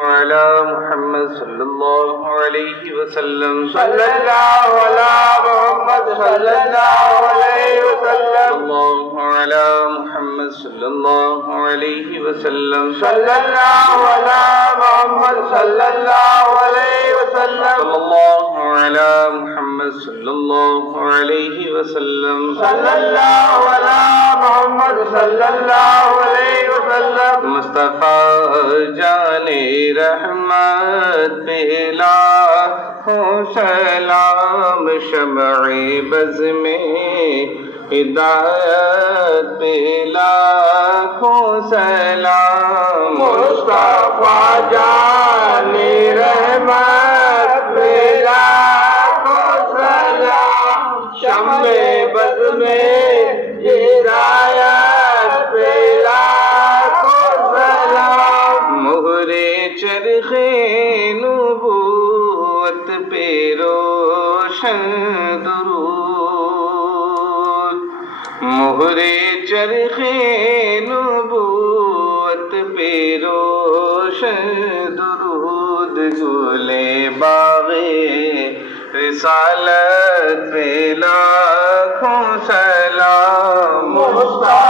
وعلى محمد صلى الله عليه وسلم صلى الله على محمد صلى الله عليه وسلم الله على محمد صلى الله عليه وسلم صلى الله على محمد صلى الله عليه وسلم صلى الله على محمد صلى الله عليه وسلم صلى الله على محمد صلى الله عليه وسلم مصطفیٰ جان رحمت پہ لاکھوں سلام، شمع بز میں ہدایت پہ لاکھوں سلام، مصطفیٰ جان رحمت پہ لاکھوں سلام، شمع بز میں ہدایت پہ لاکھوں سلام، مہر چرخ نبوت پہ روشن درود، مہر چرخ نبوت پہ روشن درود، گلے باغ رسالت پہ لاکھوں سلام، مصطفیٰ